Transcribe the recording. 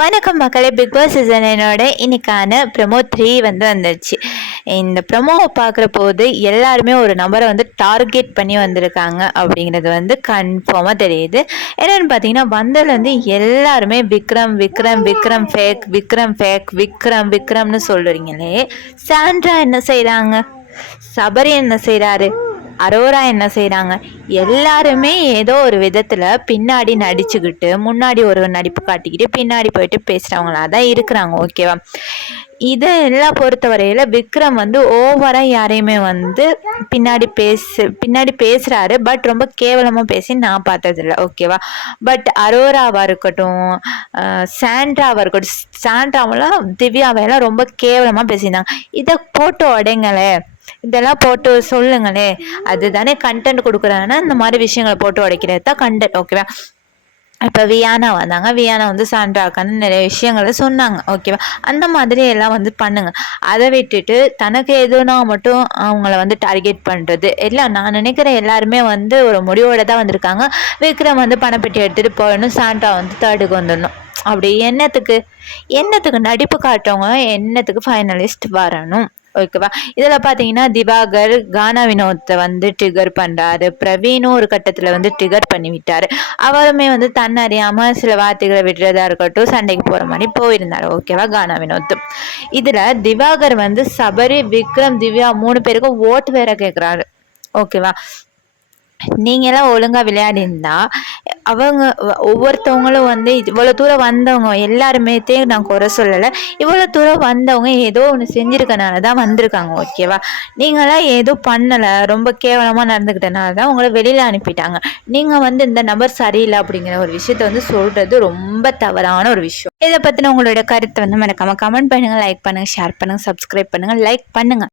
வணக்கம் மக்களே, big pass சீசனோட இன்னைக்கான ப்ரமோ 3 வந்துருச்சு. இந்த ப்ரமோவை பார்க்குற போது எல்லாருமே ஒரு நபரை டார்கெட் பண்ணி வந்திருக்காங்க அப்படிங்கிறது கன்ஃபார்மாக தெரியுது. என்னென்னு பார்த்தீங்கன்னா, வந்ததுலேருந்து எல்லாருமே விக்ரம் விக்ரம் விக்ரம் ஃபேக் விக்ரம் ஃபேக் விக்ரம் விக்ரம்னு சொல்கிறீங்களே. சாண்ட்ரா என்ன செய்கிறாங்க? சபரி என்ன செய்கிறாரு? அரோரா என்ன செய்கிறாங்க? எல்லாருமே ஏதோ ஒரு விதத்தில் பின்னாடி நடிச்சுக்கிட்டு முன்னாடி ஒரு நடிப்பு காட்டிக்கிட்டு பின்னாடி போயிட்டு பேசுகிறவங்களா தான் இருக்கிறாங்க. ஓகேவா? இதெல்லாம் பொறுத்தவரையில் விக்ரம் ஓவராக யாரையுமே பின்னாடி பேசுகிறாரு. பட் ரொம்ப கேவலமாக பேசி நான் பார்த்ததில்ல. ஓகேவா? பட் அரோராவாக இருக்கட்டும், சாண்ட்ராவாக இருக்கட்டும், சாண்ட்ராவெல்லாம் திவ்யாவையெல்லாம் ரொம்ப கேவலமாக பேசியிருந்தாங்க. இதை போட்டு உடைங்களே, இதெல்லாம் போட்டு சொல்லுங்களே. அதுதானே கண்டென்ட் கொடுக்குறாங்கன்னா இந்த மாதிரி விஷயங்களை போட்டு உடைக்கிறது தான் கண்டென்ட். ஓகேவா? இப்போ வியானா வந்தாங்க. வியானா சாண்ட்ராக்கான்னு நிறைய விஷயங்களை சொன்னாங்க. ஓகேவா? அந்த மாதிரி எல்லாம் பண்ணுங்க. அதை விட்டுட்டு தனக்கு எதுனா மட்டும் அவங்கள டார்கெட் பண்ணுறது இல்லை. நான் நினைக்கிறேன் எல்லாருமே ஒரு முடிவோட தான் வந்திருக்காங்க. விக்ரம் பணப்பெட்டி எடுத்துகிட்டு போயிடணும், சாண்ட்ரா தேர்டுக்கு வந்துடணும். அப்படி என்னத்துக்கு நடிப்பு காட்டுறவங்க என்னத்துக்கு ஃபைனலிஸ்ட் வரணும்? ஓகேவா? இதில் பார்த்தீங்கன்னா திவாகர் கானா வினோத்தை ட்ரிகர் பண்ணுறாரு. பிரவீனும் ஒரு கட்டத்தில் ட்ரிகர் பண்ணி விட்டார். அவருமே தன்னறியாமல் சில வார்த்தைகளை விடுறதா இருக்கட்டும், சண்டைக்கு போகிற மாதிரி போயிருந்தார். ஓகேவா? கானா வினோத். இதில் திவாகர் சபரி, விக்ரம், திவ்யா 3 பேருக்கும் ஓட்டு வேற கேட்குறாரு. ஓகேவா? நீங்களாம் ஒழுங்காக விளையாடிருந்தா அவங்க ஒவ்வொருத்தவங்களும் இவ்வளோ தூரம் வந்தவங்க எல்லாருமே நான் குறை சொல்லலை. இவ்வளோ தூரம் வந்தவங்க ஏதோ ஒன்று செஞ்சுருக்கனால தான் வந்திருக்காங்க. ஓகேவா? நீங்களாம் ஏதோ பண்ணலை, ரொம்ப கேவலமாக நடந்துக்கிட்டனால தான் உங்களை வெளியில் அனுப்பிட்டாங்க. நீங்கள் இந்த நபர் சரியில்லை அப்படிங்கிற ஒரு விஷயத்த சொல்கிறது ரொம்ப தவறான ஒரு விஷயம். இதை பற்றின உங்களோட கருத்தை மறக்காமல் கமெண்ட் பண்ணுங்கள், லைக் பண்ணுங்கள், ஷேர் பண்ணுங்கள், சப்ஸ்கிரைப் பண்ணுங்கள், லைக் பண்ணுங்கள்.